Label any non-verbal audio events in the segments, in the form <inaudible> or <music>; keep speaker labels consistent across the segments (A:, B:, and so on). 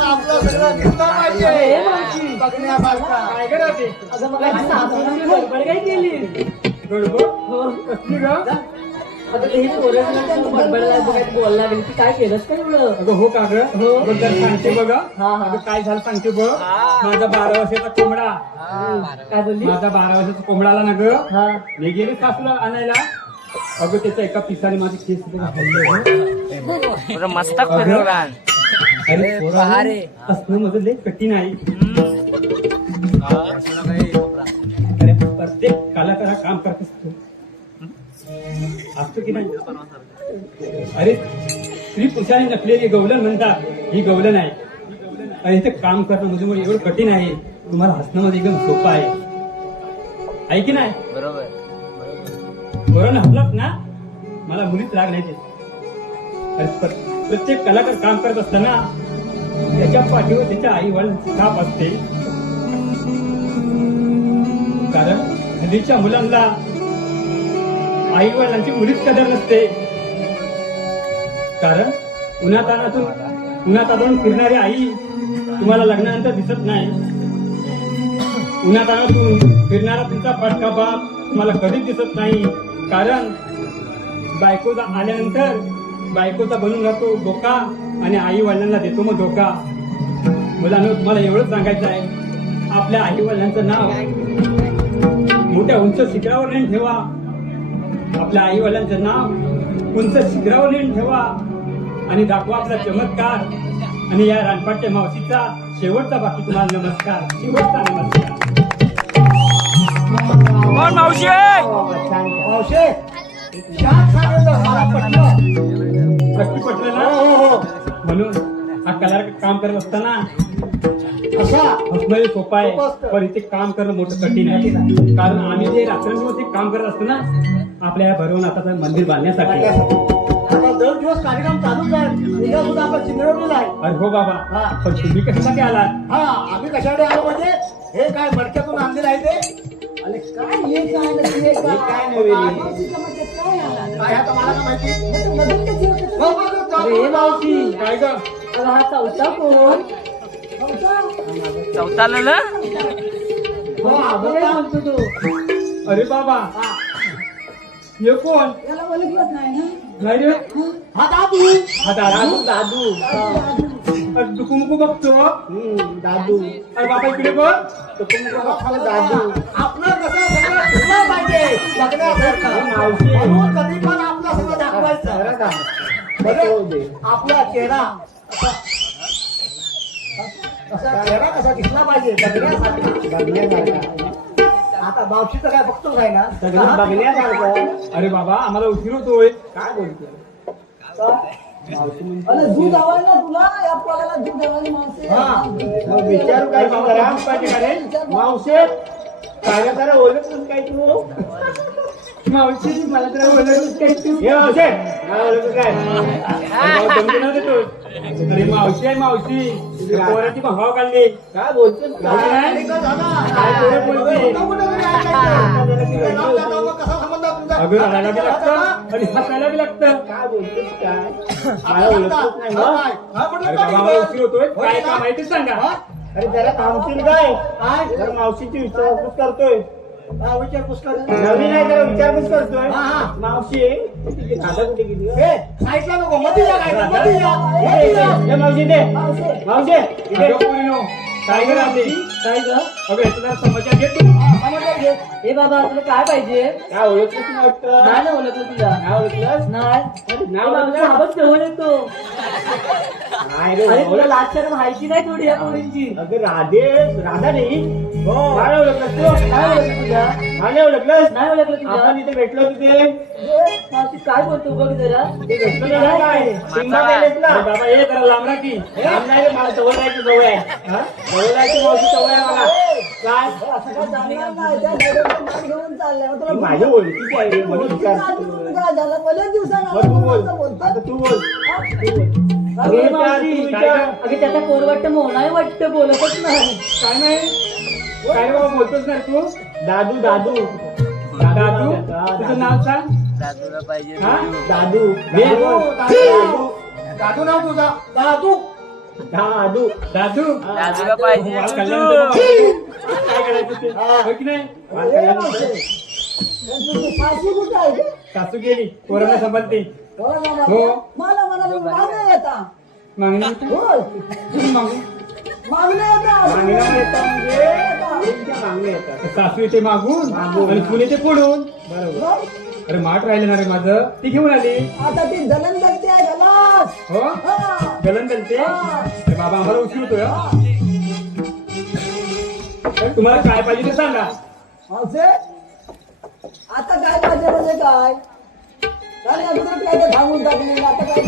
A: आपलं सगळं दिसलं पाहिजे. बघण्यासारखं.
B: गडबड काय बडबडला बोलला ती काय केलंस काय एवढं?
C: अगं हो का ग?
B: हो.
C: बघ जरा सांगते बघ.
B: हा, हा.
C: अगं काय झालं सांगते बघ. माझा बारा वर्षाचा कोंबडा.
B: काय बोलली
C: माझा बारा वर्षाचा कोंबडा आला ना ग
B: हा.
C: मी गेले सासूला आणायला. अगं त्याच्या एका पिसाने माझे केस बघ.
D: मस्त फिरवला
C: अरे पोरा, असणं माझं लय कठीण आहे. अरे प्रत्येक कलाकार हा काम करत असतो. असतो की नाही? अरे स्त्री पुरुषाने नसलेली गवलन म्हणतात ही गवलन आहे अरे इथे काम करणं म्हणजे मग एवढं कठीण आहे. तुम्हाला हसणं मध्ये एकदम सोपं आहे. आहे की नाही?
D: बरोबर.
C: बरोबर हसलात ना? मला मुलीच राग नाही प्रत्येक कलाकार काम करत असताना त्याच्या पाठीवर त्याच्या आई वडिलांची छाप असते. कारण हल्लीच्या मुलांना आई वडिलांची मुलीच कदर नसते. कारण उन्हातानातून उन्हातातून फिरणारी आई तुम्हाला लग्नानंतर दिसत नाही. उन्हातानातून फिरणारा तुमचा पटका बाप तुम्हाला कधीच दिसत नाही. कारण बायकोचा आल्यानंतर बायकोचा बनून राहतो धोका आणि आई वडिलांना देतो मग धोका. मुलांना तुम्हाला एवढंच सांगायचं आहे. आपल्या आई वडिलांचं नाव मोठ्या उंच शिखरावर नाही ठेवा. आपल्या आई वडिलांचं नाव उंच शिखरावर नेऊन ठेवा आणि दाखवा आपला चमत्कार. आणि या रानपाटच्या मावशीचा शेवटचा बाकी तुम्हाला नमस्कार. शेवटचा नमस्कार.
D: कोण मावशी?
A: मावशे.
C: नक्की पटलं. ना?
A: हो, हो, हो.
C: म्हणून हा कलार काम करत असताना
A: असा
C: हसणं हे सोपं आहे. पण इथे काम करणं मोठं कठीण आहे. कारण आम्ही जे रात्रंदिवस काम करत असतो ना आपल्या या भरवनाथाचं मंदिर बांधण्यासाठी.
A: आता दर दिवस कार्यक्रम चालूच आहे. उद्या सुद्धा चिंगरवलीला आहे.
C: अरे हो बाबा.
A: हा.
C: पण तुम्ही कशासाठी आलात?
A: हा आम्ही कशाकडे आलो म्हणजे हे काय मडक्यातून आणलेलं आहे ते? अरे काय हे काय नक्की हे काय
C: काय नवीन? आहे?
A: काय आता? मला काय माहिती हो,
B: अरे हे मावशी
C: काय ग?
B: हा चौथा कोण?
D: चौथाला ना
B: हो
C: अरे बाबा. हे. कोण? नाही रे.
A: हा. दादू.
C: हा दादू?
A: दादू.
C: अरे डुकुमुकू बघतो
A: हम्म, दादू.
C: अरे बाबा इकडे बघ.
A: आपलं दादू. आपलं कसं सगळं पाहिजे? बघण्यासारखं
C: मावशी.
A: म्हणून कधी पण आपलं सगळं दाखवायचं. बरं? आपला चेहरा असा असा चेहरा कसा दिसला पाहिजे? बघण्यासारखा बघण्यासारखा आता मावशीचं काय बघतो काय ना? सगळं बघण्यासारखं.
C: अरे बाबा आम्हाला उशीर होतोय.
A: काय बोलतो
E: अरे दूध तुला? या पोराला दूध मावशी.
A: हा. मग विचारू काय
C: अरे बाबा,
A: करा
C: दूध पाहिजे का रे?
A: मावशे काय जरा ओळख काय तू?
C: मावशी मला तर ओळखच काय तू.
A: हे मावशे. काय ओळख काय
C: अरे बाबा, दमदम नव्हते तो. मावशी आहे मावशी. पोराची भाव काढली.
A: काय
C: बोलते?
A: कसा संबंध तुमचा?
C: अगं रडायला बी लागतं. आणि हसायला बी लागतं.
A: काय बोलतोस काय? <laughs> मला ओळखत नाही
C: हा? अरे बाबा आम्हाला उशीर होतोय. काय काम आहे ते सांगा
A: अरे जरा थांबतील काय काय जरा मावशीची विचारपूस करतोय. विचारपूस कर. नवीन आहे जरा विचारपूस करतोय. मावशी. कुठे दादा कुठे गेली? साईडला नको. मध्ये या काय मध्ये या मध्ये या हे मावशी दे. मावशी. इथे
C: अगं पोरीनो, काय गं राहते
B: काय ग
C: अगं याचं जरा समाचार घे तू
A: समाधान घे.
B: हे बाबा तुला काय पाहिजे?
A: काय ओळखलंच नाही वाटतं?
B: नाही ना ओळखलं तुला.
A: काय ओळखलंस?
B: नाही.
A: नाव ओळखलं?
B: आवाज जवळ येतो. अरे तुला शरम माहिती नाही थोडी या पोरींची.
A: अगं राधे राधा नाही.
C: हो.
A: काय ओळखलंस तू?
B: काय ओळखलं तुझ्या
A: नाही ओळखलंस?
B: नाही ओळखलं तुझ्या.
A: आपण इथे भेटलो तिथे.
B: मावशी काय बोलतो बघ जरा.
A: ते भेटलो ना काय सिंगा पॅलेसला
C: अरे बाबा ये जरा लांब राख की
A: राम नाही रे मला जवळ सवय आहे. हा? जवळ मावशी सवय आहे मला. काय?
E: असं काय चालणार नाही त्या धैर्याचं मान घेऊन चाललंय. मग तुला
A: ही माझ्या ओळखीची आहे रे म्हणून
E: तुझं
A: विचार
E: अजून काय झालं. पहिल्याच दिवसानं
A: बरं, तू बोल.
E: असं
A: तू बोल तू बोल.
B: अगे
A: विचार,
B: मावशी
A: तू विचार.
B: अगे त्याचा पोर वाटतं मोनाही वाटतं बोलतच नाही.
C: काय नाही? काय रे बाबा बोलतोच नाही तू?
A: दादू दादू.
C: दादू? तुझं नाव सांग.
D: दादूला पाहिजे
C: हा?
A: दादू.
C: वेद.
A: दादू दादू. नाव तुझा. दादू. दादू.
C: दादू.
D: दादूला पाहिजे
C: काय करायचं ते? हो. की नाही?
E: सासू कुठं आहे? ग?
C: सासू गेली. कोरोना संपलते
E: हो. ना, मला-. मला म्हणाले मागणे येता.
C: मागणी?
E: होय.
C: मागणी
E: मागणे येता
A: म्हणजे? मुलींच्या मागण्या येतात
C: सासू येते मागून
A: मागून.
C: आणि फुले ते पुढून
A: बरोबर.
C: अरे माठ राहिले ना रे माझं. ती घेऊन आली.
E: आता ती जलन करते आहे गलास
C: हो?
E: हा.
C: गलन. अरे बाबा आम्हाला उशीर होतोय हं. तर तुम्हाला काय पाहिजे ते सांगा.
E: आता काय पाहिजे म्हणजे काय? काय नाही, अगोदर काय ते थांबून टाकले आता काय?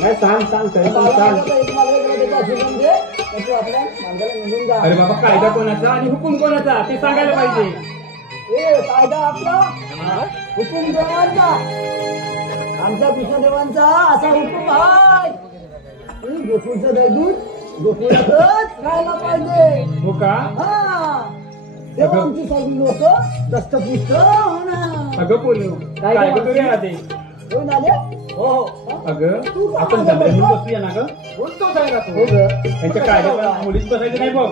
A: नाही सांग सांग तरी पण
E: बाबा
A: सांग.
E: त्याचा सुगंध तर तू आपल्या मार्गाला निघून जा.
C: अरे बाबा कायदा कोणाचा आणि हुकूम कोणाचा? ते सांगायला पाहिजे.
E: ए कायदा आपला? हुकूम देवांचा. आमच्या कृष्णदेवांचा असा हुकूम आहे. की गोकुळचं दूध गोकुळातच खायला पाहिजे.
C: हो का?
E: हा. तेव्हा आमची सगळी लोक दस्तपुष्ट होणार.
C: अगं बोलू
E: काय गं? होऊन आले? हो हो.
C: अगं आपण जमल्याने बसूया ना ग.
A: बोलतोच आहे का तू.
E: हो ग.
C: त्यांच्या कायद्या मुलीच बसायचं नाही बघ.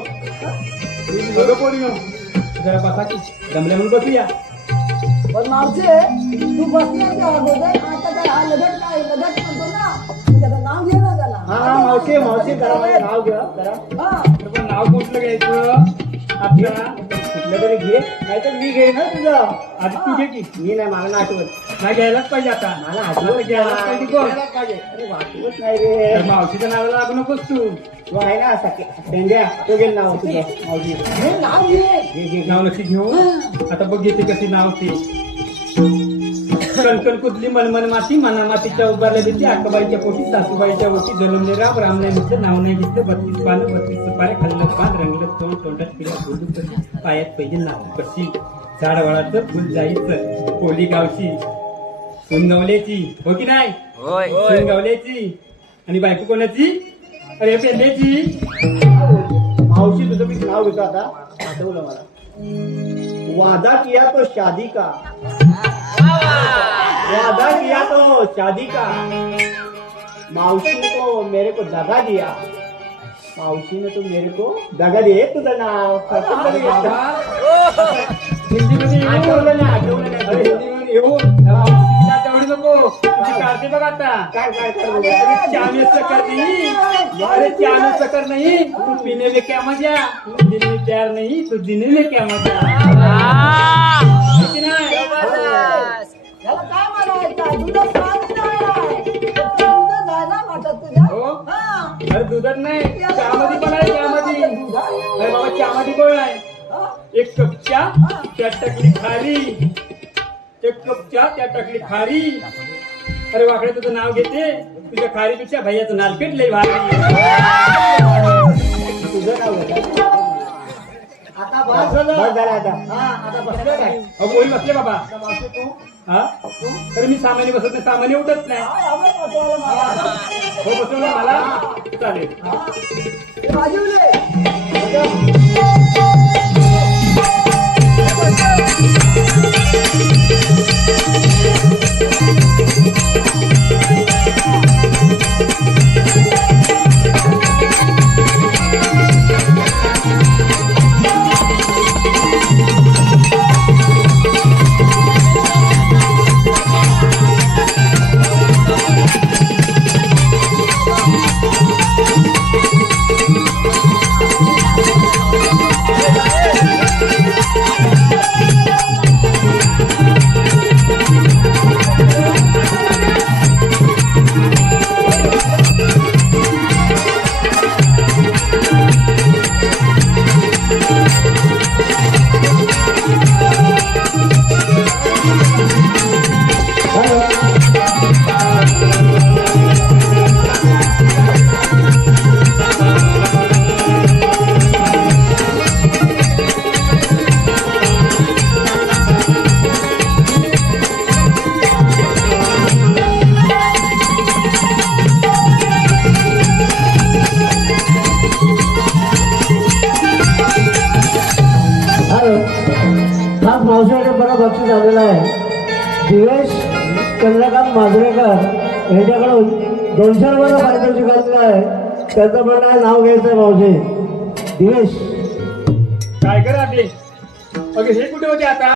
C: अगं बोलू जरा बसा की. जमल्या म्हणून बसूया.
E: पण मावशे तू बसण्याच्या अगोदर आता काय? हा लगट काय? लगट म्हणतो ना. त्याचं नाव घे ना त्याला.
A: हा हा मावशी मावशी करा माझं नाव घ्या
E: हा.
C: तर पण नाव कुठलं घ्यायचं? आपल्या
A: कुठलं तरी घे. नाहीतर मी घेईन ना तुझं.
C: आधी तू घे की.
A: मी नाही मला नाही आठवत.
C: नाही घ्यायलाच पाहिजे आता.
A: मला आठवत
C: घ्यायलाच पाहिजे कोण
A: घ्यायलाच पाहिजे. अरे वाटवत नाही
C: तर
A: रे
C: मावशीच्या नावाला लागू नकोस तू.
A: तू आहे ना सखे पेंड्या तो घे नाव तुझं. मावशी.
E: हे नाव घे.
A: घे घे घे.
C: नाव लक्षी घेऊ? आता बघ घेते कशी नाव ते. कणकण कुदली मनमन माती मना मातीच्या उभारल्या भीती अक्काबाईच्या पोटी सासूबाईच्या ओटी जन्मले राम राम नाही घेतलं नाव नाही घेतलं बत्तीस पानं बत्तीस सुपारे खाल्लं पान रंगलं तोंड तोंडात बोलू कशी पायात पाहिजे नाव कशी झाडवाळाचं फुल जायचं कोली गावची सुनगवल्याची हो की नाही?
D: होय.
C: सुनगवल्याची आणि बायको कोणाची? अरे पेंड्याची
A: मावशी तुझं मी नाव घेतो आता. आठवलं मला. वादा किया तो शादी का? वादा किया तो शादी का? मावशी ने तो मेरे को दगा दिया. मावशी ने तो मेरे को दगा दिया. हे तुझं नाव.
C: बाबा हिंदीमध्ये येऊ.
A: आठवलं नाही आठवलं नाही.
C: अरे
A: अरे,
C: हिंदीमध्ये येऊ तिला तेवढी नको. काढते बघ आता.
A: काय काय
C: नहीं. अरे चालीस चक्कर नहीं. तू पीने में क्या मजा दिन प्यार नहीं. तो जीने में क्या मजा है? की नाही? चहा त्यात टाकली खारी. अरे वाकडे तुझं नाव घेते. तुझ्या खारीपेक्षा भैयाचं नालपेट लय भारी.
A: तुझं नाव घेतो. आता बस. झालं बस झालं. आता हा आता बसलं काय?
C: अहो बोल बसले बाबा.
A: आता मावशी तू.
C: हा? अरे मी सामान्य बसत नाही सामान्य उठत नाही? हो बसवलं मला. चालेल?
E: हे बरा बक्षीस आलेला आहे.
F: दिवेश चंद्रकांत माजरेकर यांच्याकडून दोनशे रुपयाचा पारितोषिक आलेलं आहे. त्याचं पण आहे नाव घ्यायचं आहे भाऊजी? दिवेश.
C: काय करा आपले? हे कुठे होते आता?